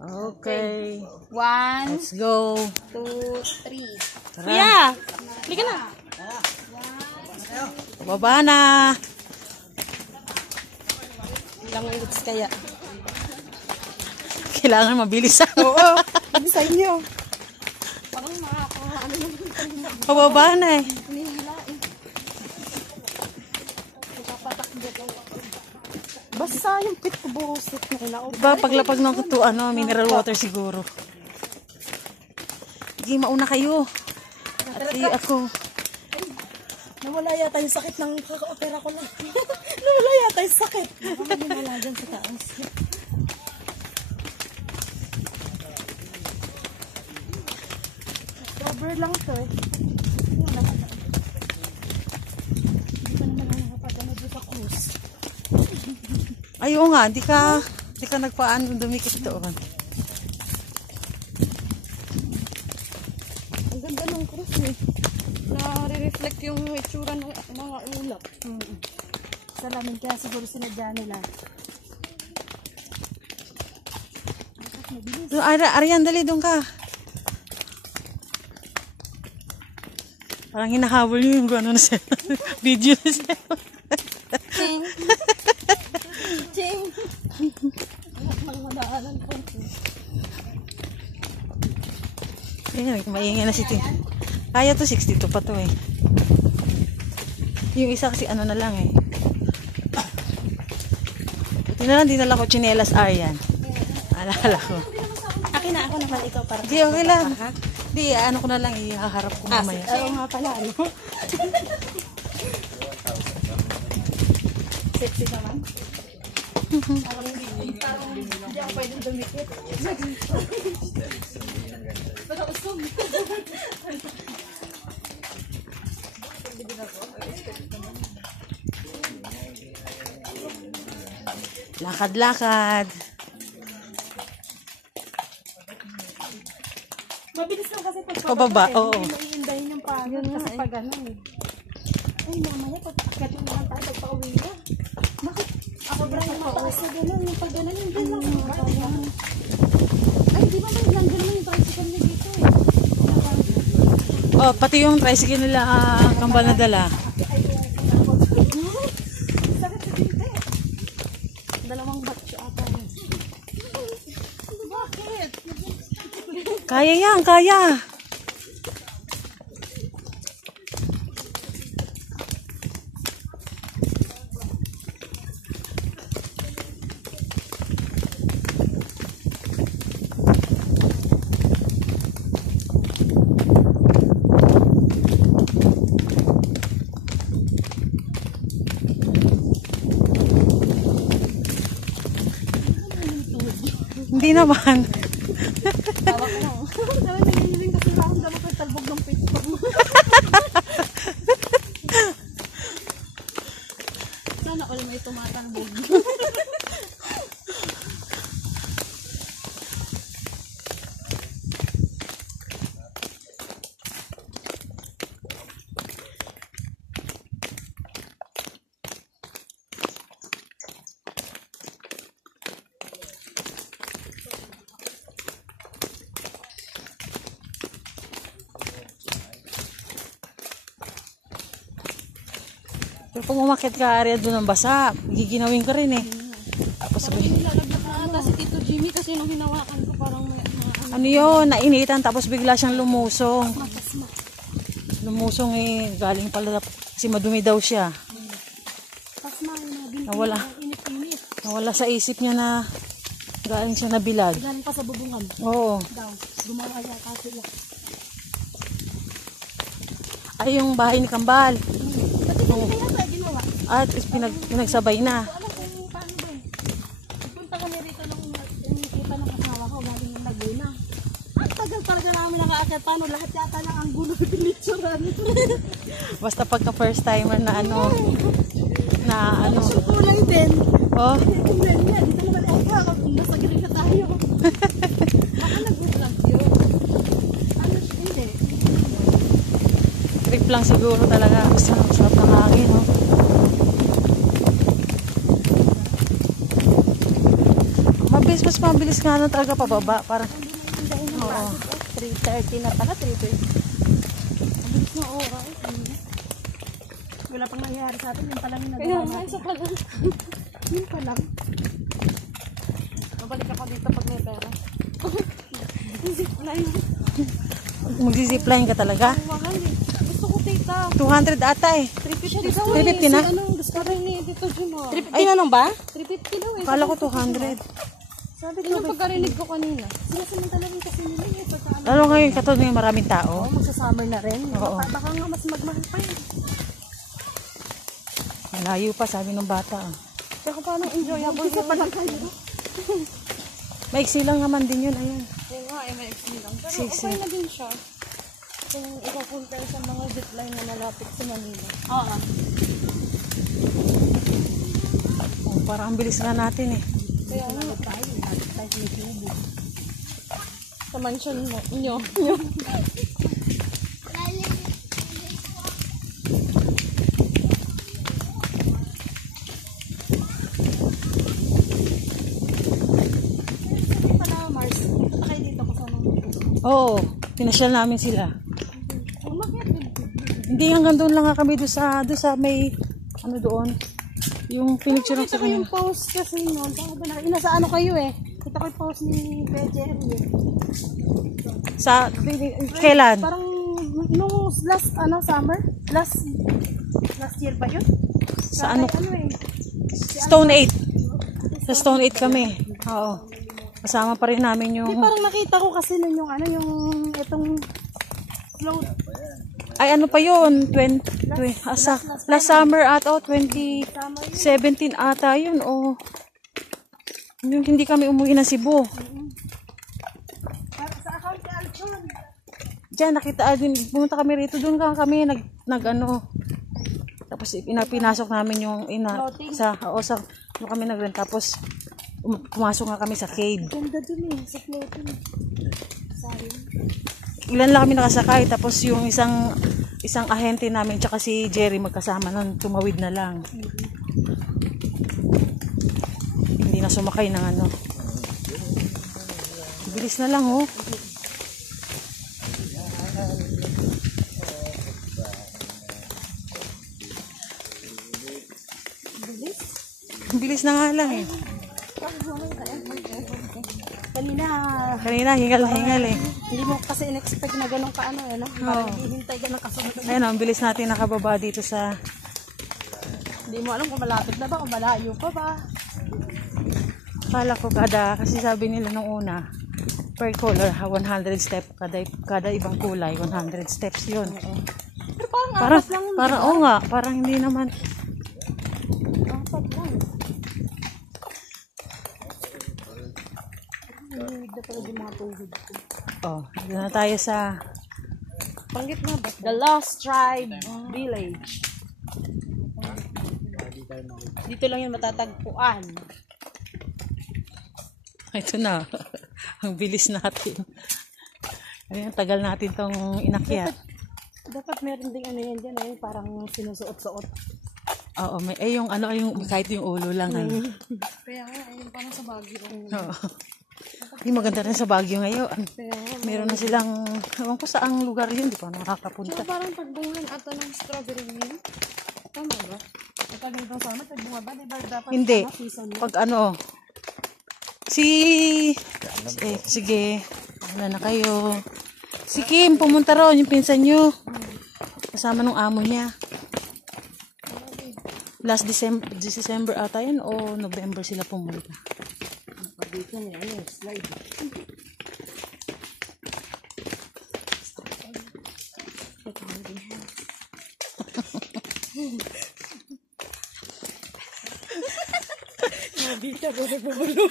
Okay. 1, Let's go. 2, 3. Tara. Kuya! Halika na. Baba na. Ilang minutes kaya? Kailangan mabilis. Oo. Hindi sa inyo. Parang makakaano naman. Pababa na eh. Hinihila eh. Nagpapatakbo ko. Basta yung pit ko buhusit na ilaw. Diba paglapag ng kuto, mineral water siguro. Sige, mauna kayo. At ako. Nawala yata yung sakit ng kaka-opera ko lang. Nawala yata yung sakit. Baka nawala dyan sa taas. Cover lang to eh. Hindi pa naman ako nakapagano dito sa cruise. Ay, oo nga, di ka nagpaan dumikit doon. Ang ganda ng cruise eh. Na-reflect yung itsura ng mga ulap. Salamin kaya siguro sinadya nila. Arian, dali doon ka. Parang hinahabol yung gano'n na siya. Video na siya. Ching! Ching! Ang madaanan ko. Ayan, maingay na si Tim. Kaya to, 62 pa to eh. Yung isa kasi ano na lang eh. Buti na lang dinala ko chinelas Arian. Alala ko. Akin na ako naman ikaw para. Di, okay lang. Di, ano ko na lang, ihaharap ko mamaya. Oo nga pala, ano? Sexy naman. Parang hindi ako pwedeng dumikit. Baka usog. Lakad-lakad. Mabilis lang kasi Pababa, oo. Hindi maiindahin yung pagod kasi pag ano eh. Ay, mamaya, pag-akyat lang naman tayo, pag-pauwi na. Bakit? Ako ba yung mataas na gano'n, yung pag gano'n, yung gano'n lang sa baba. Ay, di ba may gano'n yung tricycle na dito eh. Oh, pati yung tricycle nila kambal na dala. Sakit sa dito eh. Dalawang batch ata yun. Bakit? Kaya yan, kaya. Hindi naman. Tawa ko lang. Dami nangyayari kasi lang dami ko talbog ng pito. Sana all may tumatalbog. Pero pag umakit ka area doon ng basa, giginawin ka rin eh. Tapos sabi, Kasi Tito Jimmy kasi nung hinawakan ko parang may ano yun, nainitan tapos bigla siyang lumusong. matasma. Lumusong eh, galing pala kasi madumi daw siya. Tasma yung Nawala. init-init. Nawala sa isip niya na galing siya nabilad. Galing pa sa bubungan. Oo. Daw. Gumawa yata sila. Ay, yung bahay ni Kambal. Pati kanina yata ginawa. At pinagsabay na. Alam kung paano ba eh. Punta kami rito nung nakikita ng asawa ko galing ng Laguna. Ang tagal talaga namin nakaakyat. Paano lahat yata ng ang gulo pinitsuran. Basta pagka first timer na ano. Tapos yung kulay din. Oh, Hindi niya. Dito naman eka. Nasa green na tayo. Baka nag-vlog yun. Ano siya? Hindi. trip lang siguro talaga. Gusto ng sarap ng hangin, no? mabilis, mas mabilis nga na talaga pababa. Para, oo. 3:30 na pala, 3:20. Mabilis na oras. Wala pang nangyari sa atin, yun pa lang yung nagawa natin. Isa pa lang. Yun pa lang. Mabalik ako dito pag may pera. Zipline. Mag-zipline ka talaga? Mahal eh. Gusto ko tita. 200 ata eh. 350 daw 350 na? Anong gusto rin ni Tito Juno? 350 na lang ba? 350 daw eh. Kala ko 200. Sabi ko, yung pagkarinig ko kanina. Sinasamantala rin kasi nila eh. Lalo ngayon, katulad ngayon maraming tao. Oo, magsa-summer na rin. Oo. Baka nga mas magmahal pa yun. Malayo pa, sabi ng bata. Tsaka paano enjoyable yun? Pa lang kayo. Maiksi lang naman din yun, ayun. Oo nga, may explain lang. Pero Six, okay na din siya. Kung ikakumpare sa mga zipline na malapit sa Manila. Oo. Oh, parang ang bilis nga natin eh. Kaya nga tayo may tubo. Sa mansion mo, nyo. Oo, pinasyal namin sila. Hindi hanggang doon lang nga kami doon sa may ano doon. Yung pinicture ng sa kanya. Yung post kasi noon, inasa ano kayo eh. Kita ko yung post ni Jerry eh. Sa kailan? Parang nung last summer, last year ba yun? Sa ano? Eh. Stone 8. Sa Stone 8 kami. Oo. Kasama pa rin namin yung... Parang nakita ko kasi nun yung itong float. Ay, ano pa yun? Last summer ata, 2017 ata yun, o. Yung hindi kami umuwi ng Cebu. Sa account ni Alchon. Diyan, nakita din, pumunta kami rito, doon kami nag-ano. Tapos pinasok namin yung sa kami nag-rent. Tapos pumasok nga kami sa cave. Ganda dun eh, sa floating. Sorry. Ilan lang kami nakasakay, tapos yung isang ahente namin tsaka si Jerry magkasama nun, tumawid na lang. Hindi na sumakay ng ano. Bilis na lang oh. Bilis na nga lang eh. Kanina, hingal eh. Hindi mo kasi in-expect na ganun ka ano eh, no? Parang hihintay ka ng kasunod. Ayun, ang bilis natin nakababa dito sa... Hindi mo alam kung malapit na ba o malayo pa ba. Kala ko kasi sabi nila nung una, per color, 100 step, kada ibang kulay, 100 steps yun. Pero parang apat lang. Parang, oo nga, parang hindi naman. Apat lang. Hindi na talaga yung mga tuhod ko. Oh, dito na tayo sa... Panggit na ba? The Lost Tribe Village. Dito lang yun matatagpuan. Ito na. Ang bilis natin. Ayun, tagal natin tong inakyat. Dapat meron ding ano yan dyan, eh, parang sinusuot-suot. Oo, yung kahit yung ulo lang. Kaya nga, ayun parang sa Baguio. Oo. Yung maganda rin sa Baguio ngayon. Meron na silang, ewan ko saang lugar yun, di pa nakakapunta. So, parang pagbungan ata ng strawberry yun. Tama ba? Pag ganitong summer, pagbunga ba? Diba dapat hindi. Season Pag sige, wala na kayo. Si Kim, pumunta ron, yung pinsan nyo. Kasama nung amo niya. Last December ata yun o November sila pumunta. Dito niya, slide. Nabita ko na bubulong.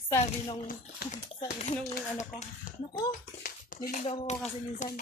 Sabi nung ano ko, naku, niligaw mo kasi minsan.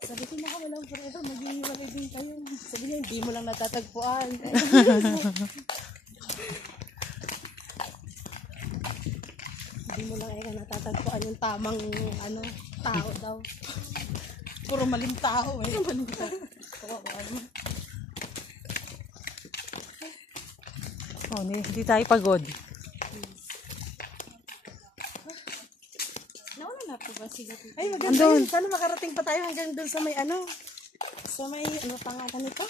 Sabi ko, naku, walang forever, mag-iiwalay din kayo. Sabi niya, hindi mo lang natatagpuan. Hindi mo lang natatagpuan yung tamang tao daw. Puro maling tao eh. Maling tao. Oh, hindi tayo pagod. Nauna na po ba sila? Ay, maganda Andun. yun. Sana makarating pa tayo hanggang doon sa may ano. Sa may, ano pangalan nito?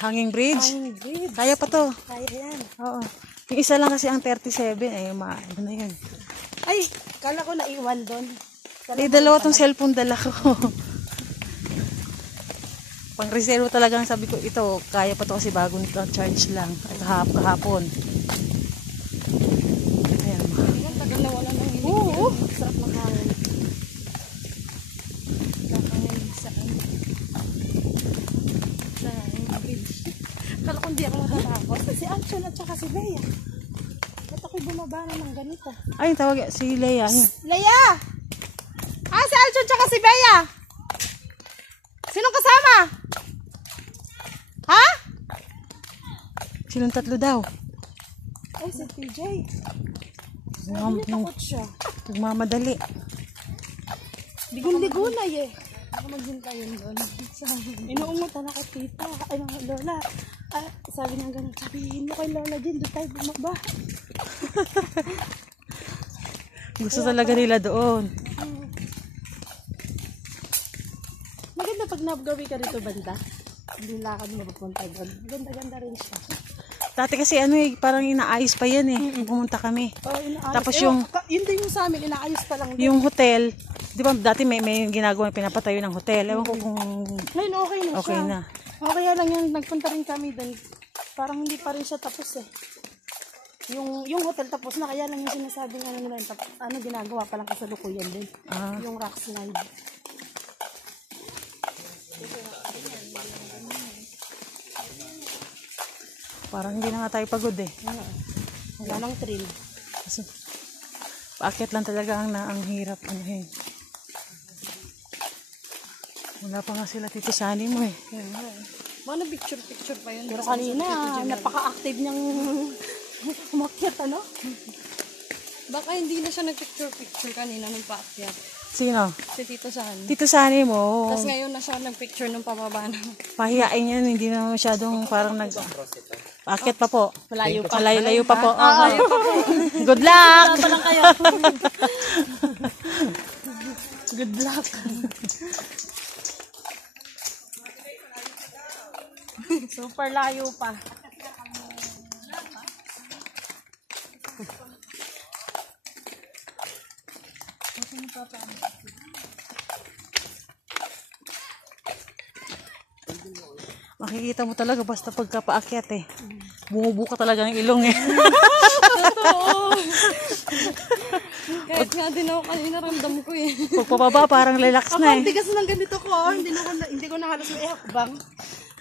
Hanging bridge. Hanging bridge. Kaya pa to. Kaya yan. Oo. Yung isa lang kasi ang 37. Ay, ano na yun. Ay, kala ko naiwan doon. Eh, dalawa tong cellphone dala ko. Pang-reserve talagang sabi ko, ito, kaya pa to kasi bagong charge lang. At kahapon. Ayan. Tagal na wala nang hilig. Oo. Sarap ng hangin. Kakangin saan? Sa hangin bridge. Kala ko hindi ako matatapos. Si Anchon at saka si Bea. Ba't ako'y bumaba na ng ganito? Ay, tawag si Leia. Leia! Ah, si Alchon tsaka si Bea! Sinong kasama? Ha? Silang tatlo daw. Ay, si PJ. Takot siya. Nagmamadali. Ligon-ligonay eh. Ako maghintay yun doon. Inuungutan ako tita. Ay, mga lola. Ah, sabi niya ganun, sabihin mo kay lola din, doon tayo bumaba. Gusto talaga nila doon. Maganda pag nagawi ka rito banda. Hindi lakad mo papunta doon. Ganda-ganda rin siya. Dati kasi ano eh, parang inaayos pa yan eh. Pumunta kami. Oh, inaayos. Tapos yung... Yun din yung sa amin, inaayos pa lang. Yung hotel, di ba dati may ginagawa, pinapatayo ng hotel. Ewan ko kung ngayon okay na siya. okay na. Okay lang yan, nagpunta rin kami doon. Parang hindi pa rin siya tapos eh. Yung hotel tapos na, kaya lang yung sinasabing ano nila, ano ginagawa pa lang kasalukuyan din. Yung rock slide. Parang hindi na nga tayo pagod eh. Wala nang thrill. Kasi, paakyat lang talaga ang hirap. Wala pa nga sila Tito Sani mo eh. Mga picture pa yun. Pero kanina, napaka-active niyang umakyat, ano? Baka hindi na siya nag-picture kanina nung paakyat. Sino? Si Tito Sani. Tito Sani mo. Tapos ngayon na siya nag-picture nung pababa na. Pahiyain yan, hindi na masyadong parang paakyat pa po. Malayo pa. Malayo pa po. Good luck! Pa lang kayo. Good luck. Super layo pa. Makikita mo talaga basta pagkapaakyat eh. Bumubuka talaga ng ilong eh. Totoo. Kahit nga din ako kanina ramdam ko eh. Pagpababa parang relax Ako na ang eh. tigas ng ganito ko. Hindi ko na halos may hakbang.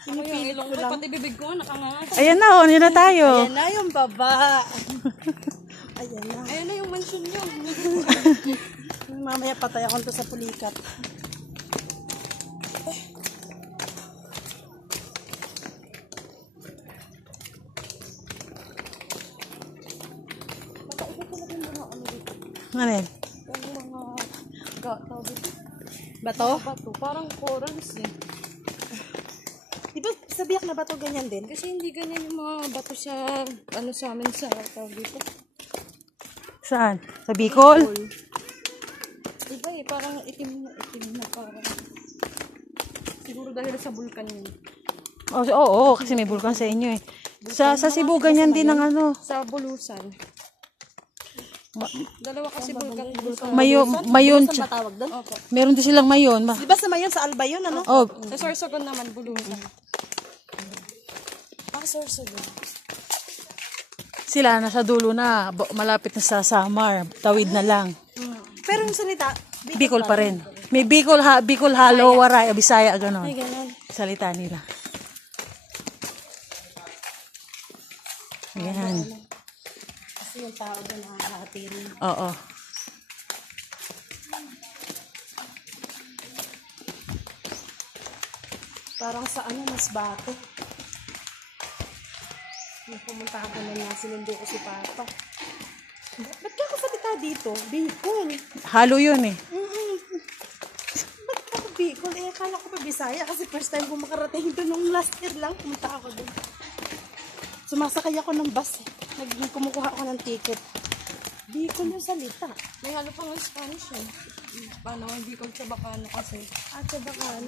Yung ilong ko, pati bibig ko, nakangas. Ayan na, yun na tayo. Ayan na yung baba. Ayan na. Ayun na yung mansion nyo. Mamaya patay ako to sa pulikat. Ano yan? Yung mga gato dito. Bato? Bato, parang corals eh. Di ba sa biyak na bato ganyan din? Kasi hindi ganyan yung mga bato sa, ano sa amin sa tawag dito. Saan? Sa Bicol? Iba eh, parang itim na parang. Siguro dahil sa bulkan yun. Oo, kasi may bulkan sa inyo eh. Sa Cebu ganyan din ang ano. Sa Bulusan. Dalawa kasi bulkan. Mayon. Saan ba tawag doon? Opo. Meron din silang mayon. Di ba sa Mayon, sa Alba yun, ano? Oh, Sa Sorsogon naman, Bulusan. Ah, Sorsogon. sila nasa dulo na. Malapit na sa Samar. Tawid na lang. Pero yung salita, Bicol pa rin. May Bicol, Halo, Waray, Bisaya, ganon. ay ganon. Salita nila. Ayan. Kasi yung tao doon nakakahati rin. Oo. Parang sa ano, mas bato. Yung pumunta ako na nga, sinundo ko si Papa. Ba't ka ako salita dito? Bicol. Halo yun eh. Ba't ako Bicol. Eh, akala ko pa Bisaya kasi first time ko makarating doon nung last year lang. Pumunta ako doon. Sumasakay ako ng bus. Kumukuha ako ng ticket. Bicol yung salita. May halo pang Spanish eh. Paano, hindi ko sa Bacano kasi. At sa Bacano.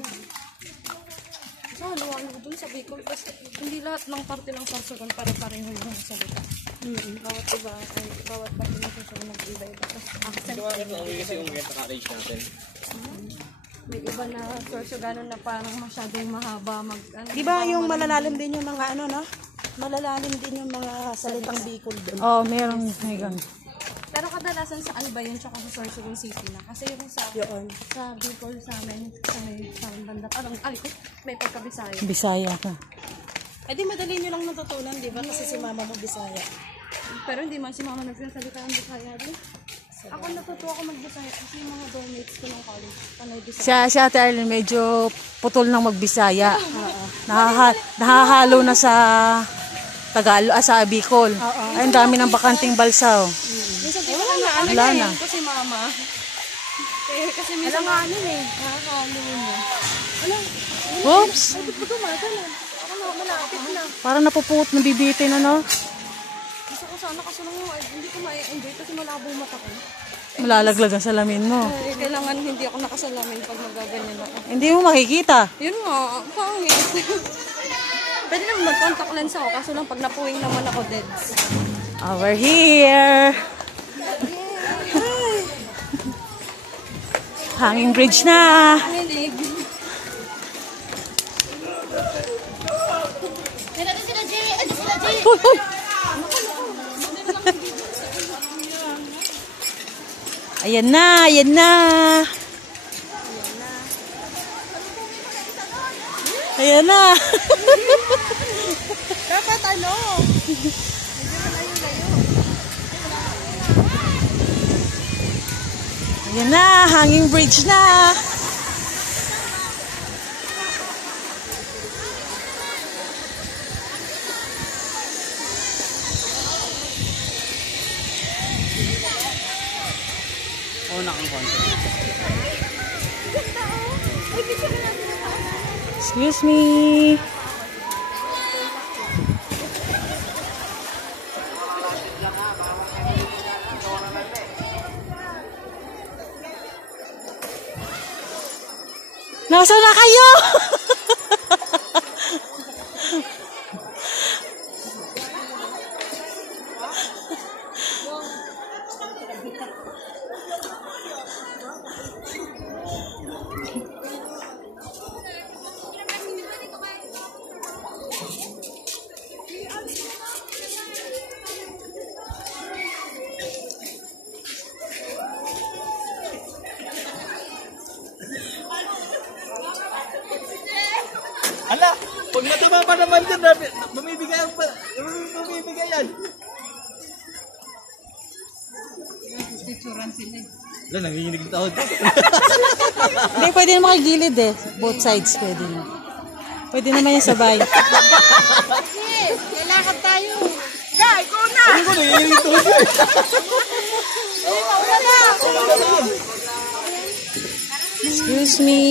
So, halo-halo dun sa Bicol kasi hindi lahat ng parte ng Sorsogon pare-pareho yung salita. Bawat iba, ay, bawat parte ng Sorsogon nag-iba-iba. May iba na Sorsogon na parang masyadong mahaba mag... Ano, Di ba yung malalalim din yung mga ano, no? Malalalim din yung mga salitang Bicol doon. Oh, merong may ganun. Pero kadalasan sa Albayan tsaka sa Sorsogon City na. Kasi yung sa Bicol sa amin, sa banda, parang, may pagkabisaya. Bisaya ka. Eh di madali nyo lang natutunan, di ba? Kasi si mama mo Bisaya. Pero hindi man si mama nagsasalita ng Bisaya din. Ako natutuwa ako mag-Bisaya kasi yung mga dormmates ko ng college, panay Bisaya. Si Ate Arlene medyo putol ng magbisaya. Nahahalo na sa Tagalog, sa Bicol. Ay, ang dami ng bakanting balsaw. Minsan di ba Wala na. ko si mama. Kasi minsan ano eh, nakakalo mo. Oops! Ay, ba't ba gumagano? Ako na, malapit na. Parang napuput, nabibitin, ano? Gusto ko sana kasi lang hindi ko ma-enjoy kasi malabo mata ko. Malalaglag ang salamin mo. Kailangan hindi ako nakasalamin pag magaganyan ako. Hindi mo makikita. Yun nga, pangit. Pwede naman mag-contact lens ako, kaso lang pag napuwing naman ako, deads. Oh, we're here. Hanging bridge na. Nilig. Uy, uy. Ayan na, ayan na. Ayan na. Dapat ano? Ayan na, hanging bridge na. Excuse me. Nasaan na kayo? Ala, pag mataba pa naman dyan, bumibigay yan. Wala, nanginginig ng tao. Hindi, pwede naman makigilid eh. Both sides pwede na. Pwede naman yung sabay. Kailangan tayo. Guy, go na! Hindi ko nanginginig ng tao. Excuse me.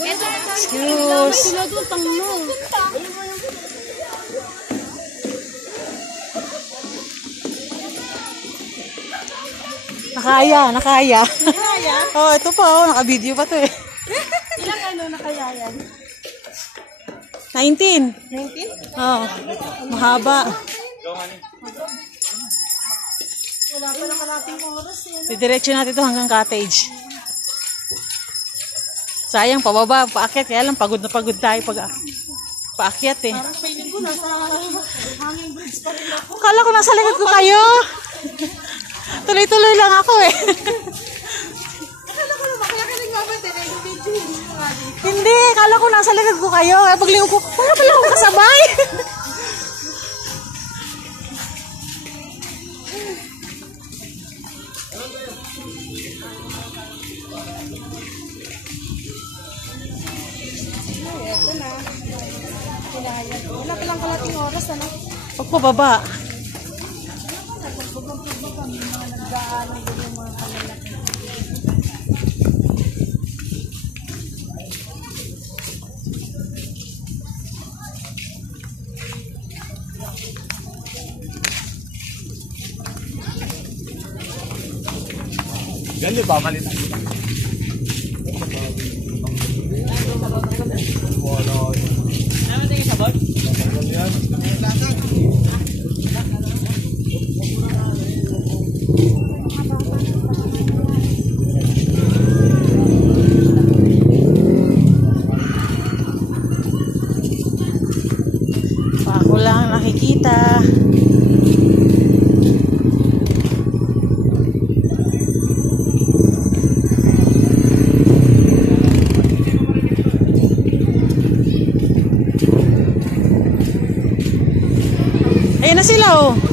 Excuse. Sinagutang mo. Nakaya, nakaya. Kaya? Oh, ito pa oh, naka-video pa to eh. Ilang ano na kaya yan? 19. 19? Oh, mahaba. Wala pa na kalating oras yan. Didiretso natin ito hanggang cottage. Sayang, pababa, paakyat. Kaya lang, pagod na pagod tayo pag paakyat eh. Parang feeling ko nasa hanging bridge pa rin ako. Kala ko nasa likod ko kayo. Tuloy-tuloy lang ako eh. Akala ko naman, kaya kaling nga ba yung video hindi mo nga dito. Hindi, kala ko nasa likod ko kayo. Kaya paglingon ko, wala pala akong kasabay. Ay, eto na. Kinaya. Wala pa lang kalating oras, ano? Pagpababa. Alam niyo, pamalitan. Ano tingin sa bag? Ako lang nakikita. Ayun na sila oh.